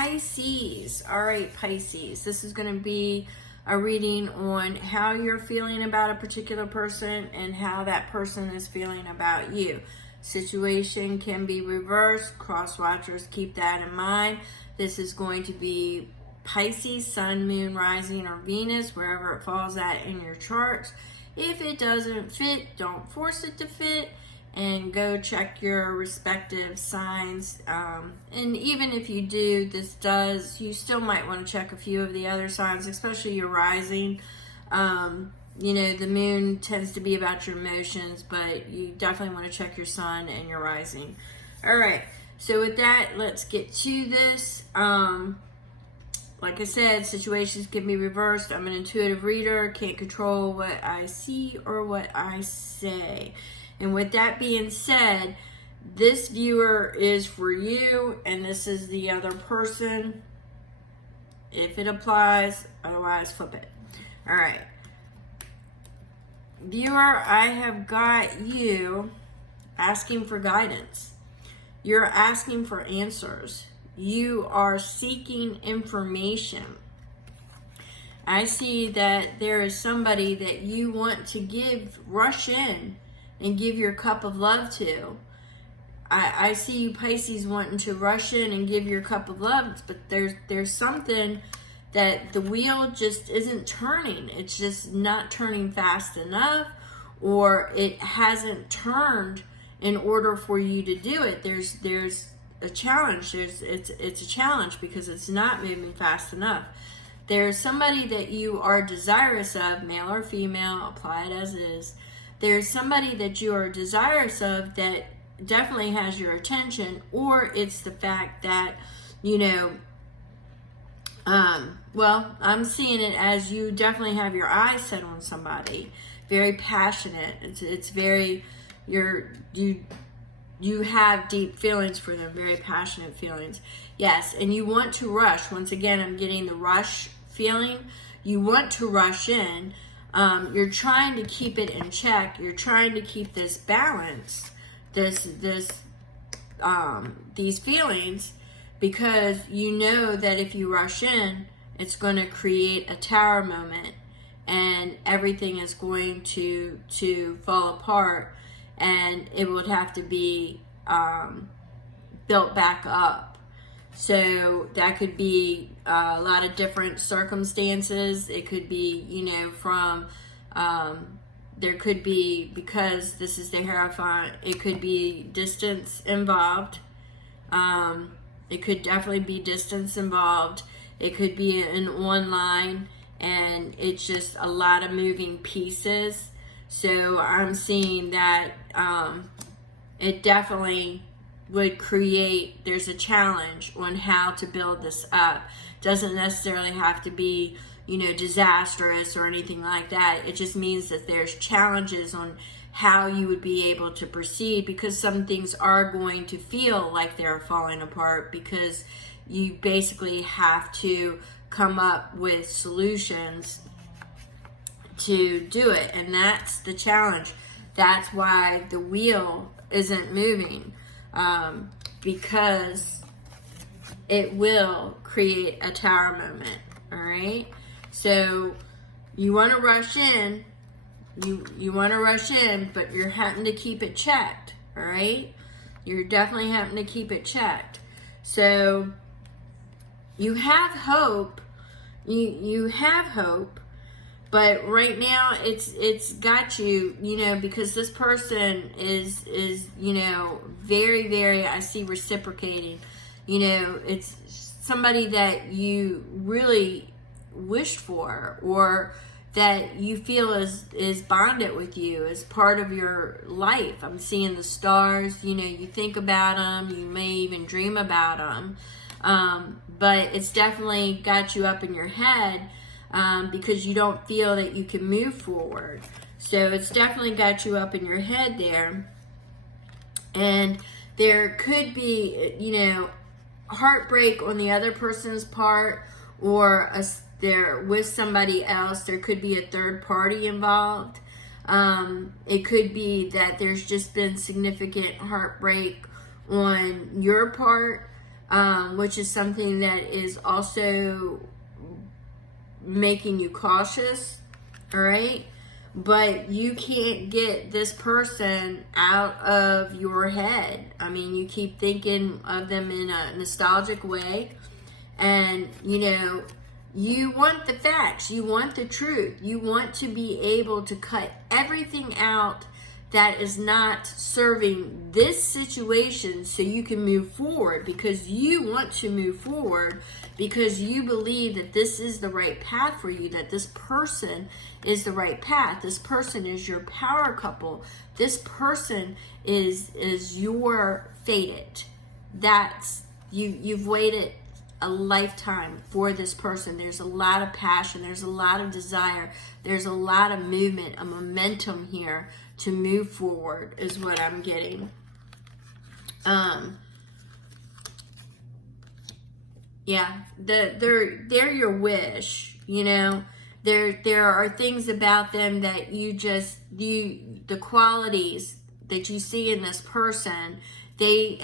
Pisces. All right, Pisces. This is going to be a reading on how you're feeling about a particular person and how that person is feeling about you. Situation can be reversed. Cross watchers, keep that in mind. This is going to be Pisces, Sun, Moon, Rising, or Venus, wherever it falls at in your charts. If it doesn't fit, don't force it to fit, and go check your respective signs. And even if you do, you still might want to check a few of the other signs, especially your rising. The moon tends to be about your emotions, but you definitely want to check your sun and your rising. All right, so with that, let's get to this. Like I said, situations can be reversed. I'm an intuitive reader, can't control what I see or what I say. And with that being said, this viewer is for you, and this is the other person. If it applies, otherwise flip it. All right. Viewer, I have got you asking for guidance. You're asking for answers. You are seeking information. I see that there is somebody that you want to rush in and give your cup of love to. I see you, Pisces, wanting to rush in and give your cup of love, but there's something that the wheel just isn't turning. It's just not turning fast enough, or it hasn't turned in order for you to do it. There's a challenge. It's a challenge because it's not moving fast enough. There's somebody that you are desirous of, male or female, apply it as is. There's somebody that you are desirous of that definitely has your attention, or it's the fact that, I'm seeing it as you definitely have your eyes set on somebody. Very passionate. It's very, you have deep feelings for them, very passionate feelings. Yes, and you want to rush. Once again, I'm getting the rush feeling. You want to rush in. You're trying to keep it in check. You're trying to keep this balance, these feelings, because you know that if you rush in, it's going to create a tower moment, and everything is going to fall apart, and it would have to be built back up. So that could be a lot of different circumstances. It could be, there could be, because this is the Hierophant, it could be distance involved. It could definitely be distance involved. It could be an online, and it's just a lot of moving pieces. So I'm seeing that it definitely would create, there's a challenge on how to build this up. Doesn't necessarily have to be, disastrous or anything like that. It just means that there's challenges on how you would be able to proceed, because some things are going to feel like they're falling apart, because you basically have to come up with solutions to do it. And that's the challenge. That's why the wheel isn't moving, because it will create a tower moment. All right, so you want to rush in, you want to rush in, but you're having to keep it checked. All right, you're definitely having to keep it checked. So you have hope, you have hope, but right now it's got you, because this person is very, very, I see reciprocating. It's somebody that you really wished for, or that you feel is bonded with you as part of your life. I'm seeing the stars. You think about them, you may even dream about them, but it's definitely got you up in your head, because you don't feel that you can move forward. So it's definitely got you up in your head there. And there could be, heartbreak on the other person's part, or they're with somebody else. There could be a third party involved. It could be that there's just been significant heartbreak on your part. which is something that is also making you cautious, all right? But you can't get this person out of your head. I mean, you keep thinking of them in a nostalgic way, and you want the facts, you want the truth, you want to be able to cut everything out that is not serving this situation so you can move forward, because you want to move forward, because you believe that this is the right path for you, that this person is the right path. This person is your power couple. This person is your fated. That's you've waited a lifetime for this person. There's a lot of passion, there's a lot of desire, there's a lot of movement, a momentum here to move forward is what I'm getting. Yeah, they're your wish, There are things about them that the qualities that you see in this person, they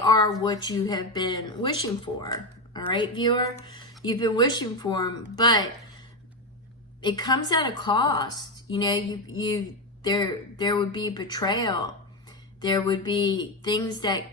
are what you have been wishing for. All right, viewer, you've been wishing for them, but it comes at a cost. There would be betrayal. There would be things that,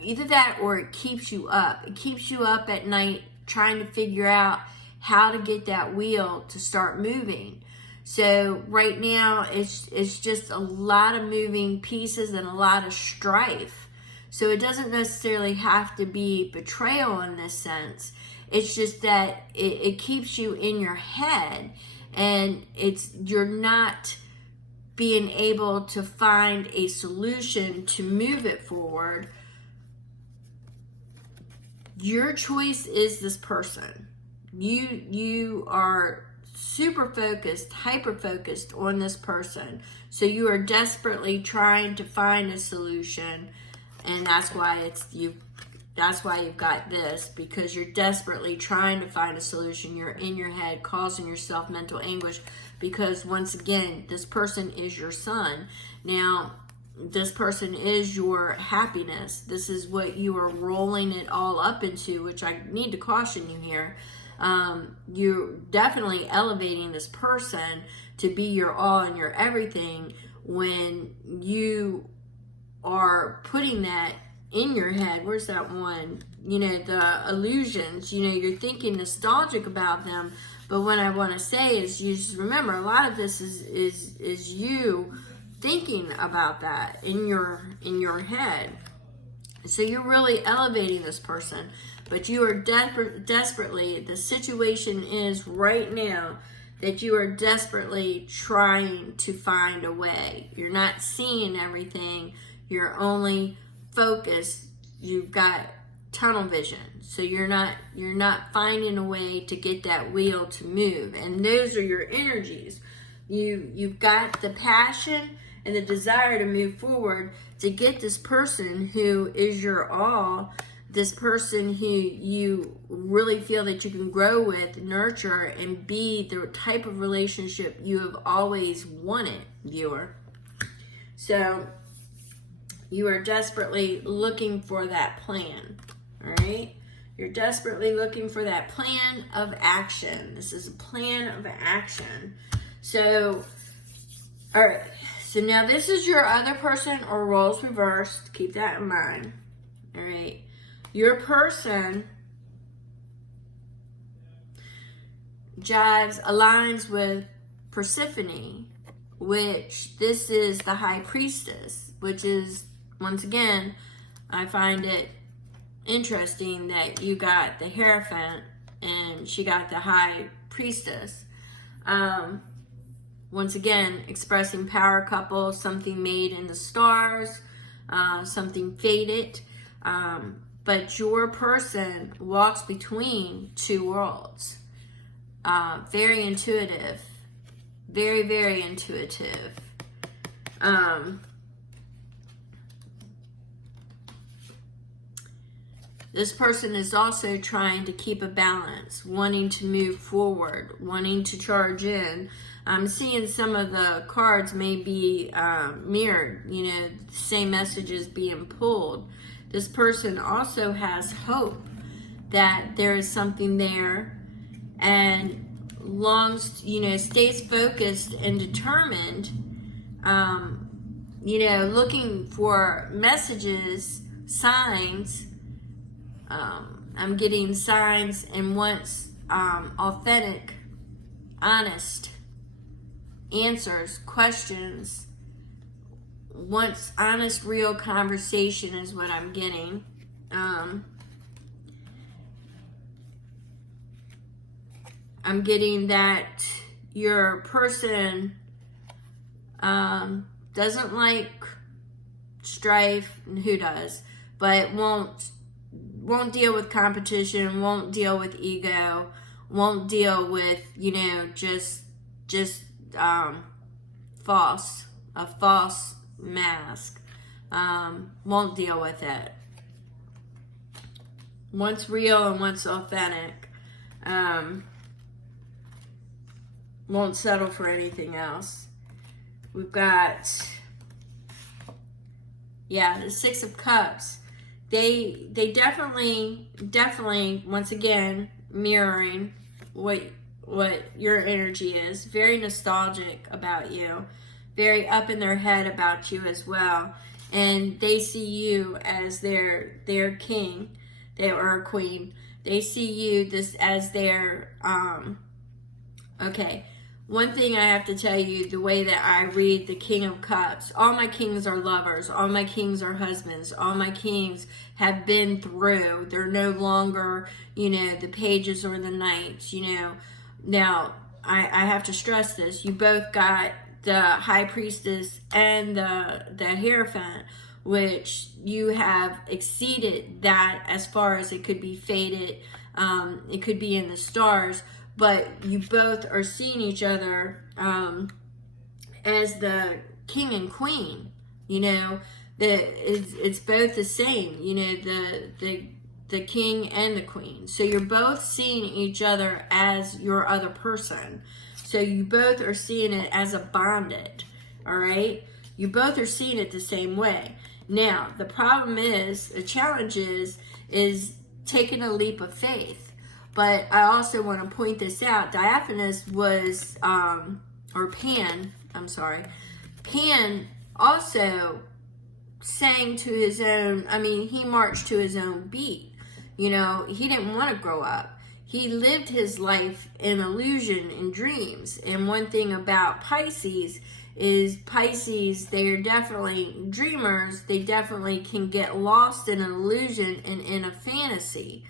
either that or it keeps you up. It keeps you up at night trying to figure out how to get that wheel to start moving. So right now it's just a lot of moving pieces and a lot of strife. So it doesn't necessarily have to be betrayal in this sense. It's just that it keeps you in your head, and you're not being able to find a solution to move it forward. Your choice is this person. You are super focused, hyper focused on this person. So you are desperately trying to find a solution, and that's why you've got this, because you're desperately trying to find a solution. You're in your head causing yourself mental anguish, because once again, this person is your sun. Now, this person is your happiness. This is what you are rolling it all up into, which I need to caution you here. You're definitely elevating this person to be your all and your everything when you are putting that in your head. Where's that one? The illusions, you're thinking nostalgic about them. But what I want to say is, you just remember, a lot of this is you thinking about that in your head. So you're really elevating this person, but you are desperately, the situation is right now that you are desperately trying to find a way. You're not seeing everything. You're only focused. You've got tunnel vision. So you're not finding a way to get that wheel to move. And those are your energies. You've got the passion and the desire to move forward, to get this person who is your all, this person who you really feel that you can grow with, nurture, and be the type of relationship you have always wanted, viewer. So you are desperately looking for that plan, all right? You're desperately looking for that plan of action. This is a plan of action. So, all right. So now this is your other person, or roles reversed. Keep that in mind. All right. Your person aligns with Persephone, which this is the High Priestess, which is, once again, I find it interesting that you got the Hierophant and she got the High Priestess. Once again, expressing power couple, something made in the stars, something fated. But your person walks between two worlds. Very intuitive. Very, very intuitive. This person is also trying to keep a balance, wanting to move forward, wanting to charge in. I'm seeing some of the cards may be mirrored, same messages being pulled. this person also has hope that there is something there, and stays focused and determined, looking for messages, signs. I'm getting signs and wants authentic, honest answers, questions. Wants honest, real conversation is what I'm getting. I'm getting that your person doesn't like strife, and who does, but won't deal with competition, won't deal with ego, won't deal with, just a false mask. Won't deal with it. Wants real and wants authentic. Won't settle for anything else. We've got, the Six of Cups. They definitely, once again, mirroring what your energy is. Very nostalgic about you. Very up in their head about you as well. And they see you as their king, or queen. They see you as their, okay. One thing I have to tell you, the way that I read the King of Cups, all my kings are lovers, all my kings are husbands, all my kings have been through. They're no longer, the pages or the knights, Now, I have to stress this. You both got the High Priestess and the Hierophant, which you have exceeded that as far as it could be fated. It could be in the stars. But you both are seeing each other as the king and queen. It's both the same. The king and the queen. So you're both seeing each other as your other person. So you both are seeing it as a bonded. All right. You both are seeing it the same way. Now the problem is, the challenge is taking a leap of faith. But I also want to point this out. Diaphanous was, or Pan, Pan also sang to his own, he marched to his own beat. He didn't want to grow up. He lived his life in illusion and dreams. And one thing about Pisces is they're definitely dreamers. They definitely can get lost in an illusion and in a fantasy.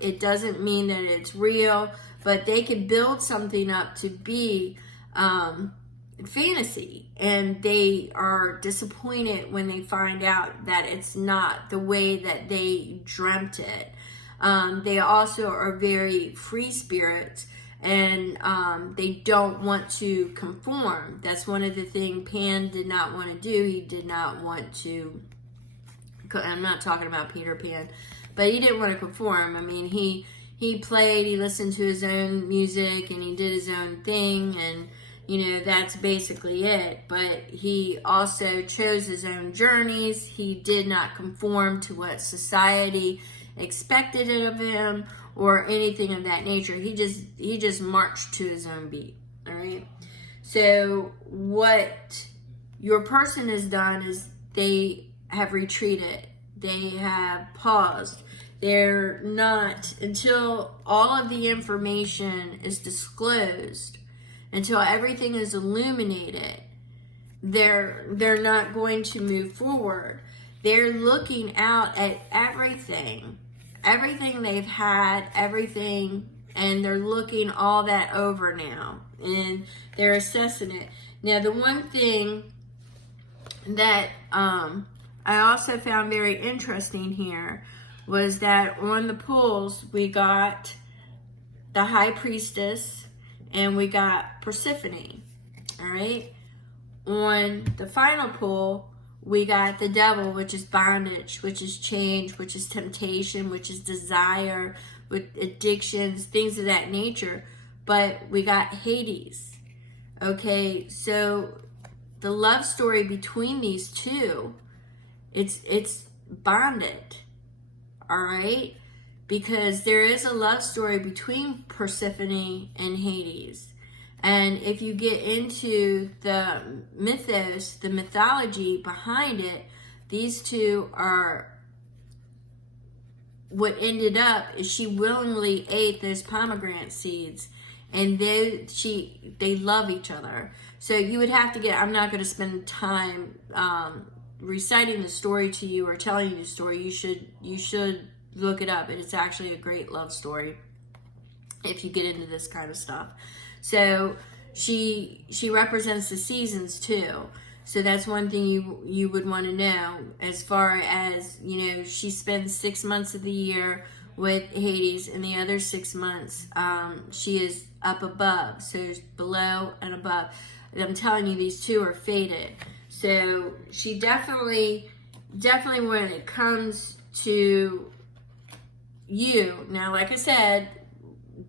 It doesn't mean that it's real, but they could build something up to be fantasy, and they are disappointed when they find out that it's not the way that they dreamt it. They also are very free spirits, and they don't want to conform. That's one of the things Pan did not want to do. He did not want to, I'm not talking about Peter Pan, but he didn't want to conform. He played, he listened to his own music, and he did his own thing, and that's basically it. But he also chose his own journeys. He did not conform to what society expected of him or anything of that nature. He just marched to his own beat. All right. So what your person has done is they have retreated. They have paused. They're not, until all of the information is disclosed, until everything is illuminated, they're not going to move forward. They're looking out at everything they've had, and they're looking all that over now, and they're assessing it. Now, the one thing that I also found very interesting here was that on the pulls, we got the High Priestess and we got Persephone, all right? On the final pull, we got the Devil, which is bondage, which is change, which is temptation, which is desire, with addictions, things of that nature. But we got Hades, okay? So the love story between these two, it's bonded, all right? Because there is a love story between Persephone and Hades. And if you get into the mythos, the mythology behind it, these two are, what ended up is she willingly ate those pomegranate seeds, and they love each other. So you would have to get, I'm not going to spend time reciting the story to you or telling you the story. You should look it up. It's actually a great love story if you get into this kind of stuff. So she represents the seasons too. So that's one thing you would want to know, as far as, she spends 6 months of the year with Hades, and the other 6 months she is up above. So below and above. And I'm telling you, these two are fated. So she definitely when it comes to you, now like I said,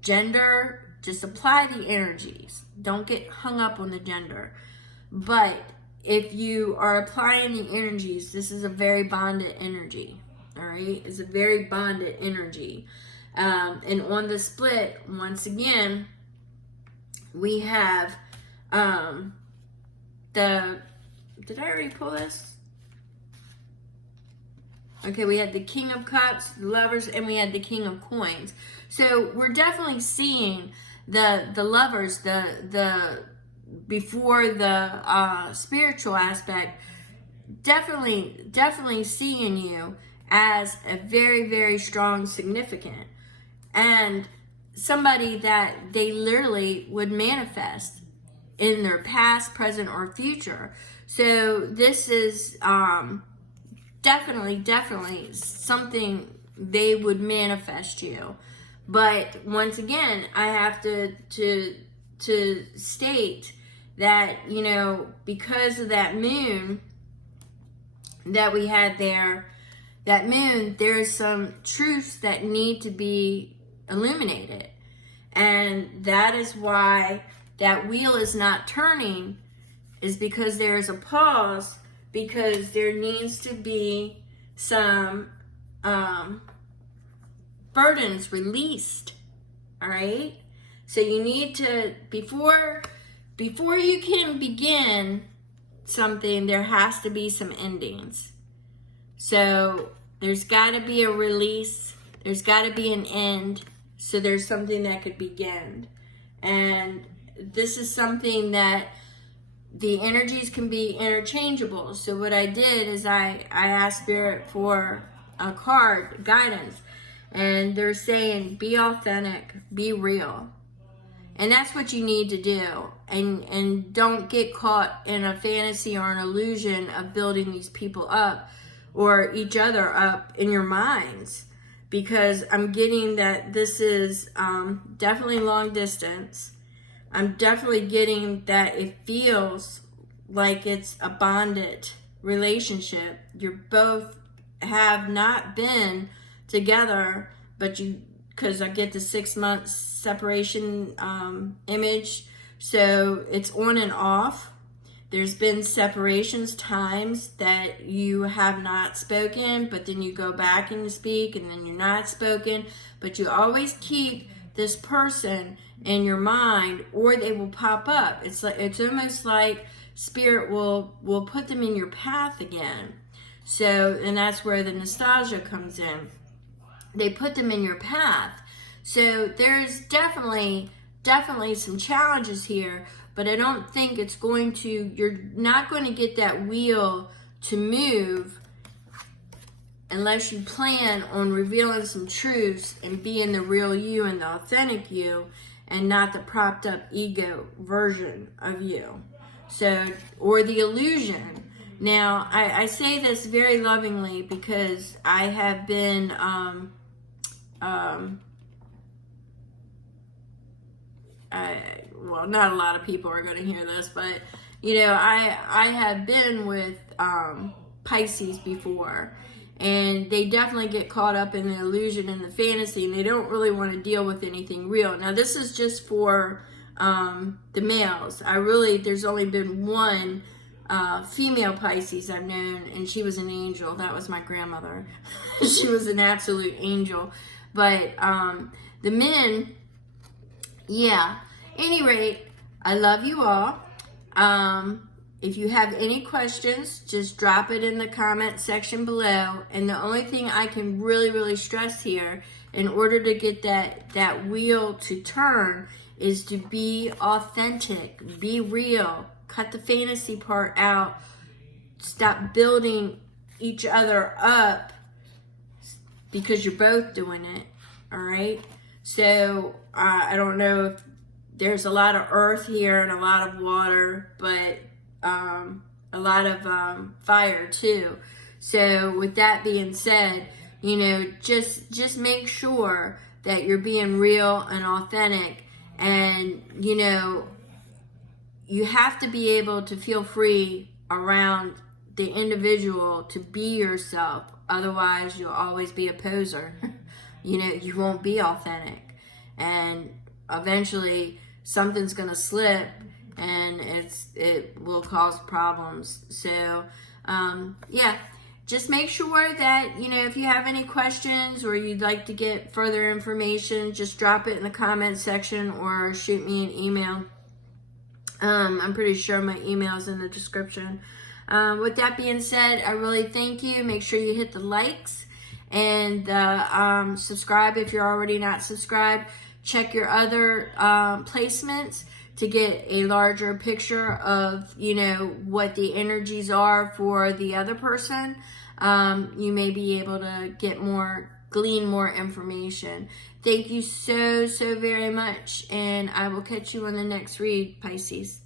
gender, just apply the energies. Don't get hung up on the gender. But if you are applying the energies, this is a very bonded energy. All right, it's a very bonded energy. And on the split, once again, we have did I already pull this? Okay, we had the King of Cups, the Lovers, and we had the King of Coins. So we're definitely seeing the Lovers, the before the spiritual aspect, definitely seeing you as a very, very strong significant, and somebody that they literally would manifest in their past, present, or future. So this is definitely something they would manifest you. But once again, I have to state that, because of that moon that we had there, there's some truths that need to be illuminated. And that is why that wheel is not turning, is because there's a pause, because there needs to be some burdens released. All right? So you need to, before you can begin something, there has to be some endings. So there's got to be a release. There's got to be an end. So there's something that could begin. And this is something that the energies can be interchangeable. So what I did is I asked Spirit for a card, guidance. And they're saying, be authentic, be real. And that's what you need to do. And don't get caught in a fantasy or an illusion of building these people up or each other up in your minds. Because I'm getting that this is definitely long distance. I'm definitely getting that it feels like it's a bonded relationship. You both have not been together, but because I get the 6 months separation image, so it's on and off. There's been separations, times that you have not spoken, but then you go back and you speak, and then you're not spoken, but you always keep this person in your mind, or they will pop up. It's almost like Spirit will put them in your path again. So, and that's where the nostalgia comes in. They put them in your path. So there's definitely some challenges here, but I don't think you're not going to get that wheel to move unless you plan on revealing some truths and being the real you and the authentic you, and not the propped up ego version of you. So, or the illusion. Now, I say this very lovingly because I have been, well, not a lot of people are going to hear this, but, I have been with Pisces before, and they definitely get caught up in the illusion and the fantasy, and they don't really want to deal with anything real. Now, this is just for the males. There's only been one female Pisces I've known, and she was an angel. That was my grandmother. She was an absolute angel. But the men, yeah. Any rate, I love you all. If you have any questions, just drop it in the comment section below. And the only thing I can really stress here, in order to get that wheel to turn, is to be authentic, be real, cut the fantasy part out, stop building each other up because you're both doing it, all right? So I don't know if there's a lot of earth here and a lot of water, but a lot of fire too. So with that being said, you know, just make sure that you're being real and authentic, and you know, you have to be able to feel free around the individual to be yourself. Otherwise, you'll always be a poser. You know, you won't be authentic, and eventually something's gonna slip, and it will cause problems. So yeah, just make sure that, you know, if you have any questions or you'd like to get further information, just drop it in the comment section or shoot me an email. I'm pretty sure my email is in the description. With that being said, I really thank you. Make sure you hit the likes and subscribe if you're already not subscribed. Check your other placements to get a larger picture of, you know, what the energies are for the other person. You may be able to glean more information. Thank you so very much, and I will catch you on the next read, Pisces.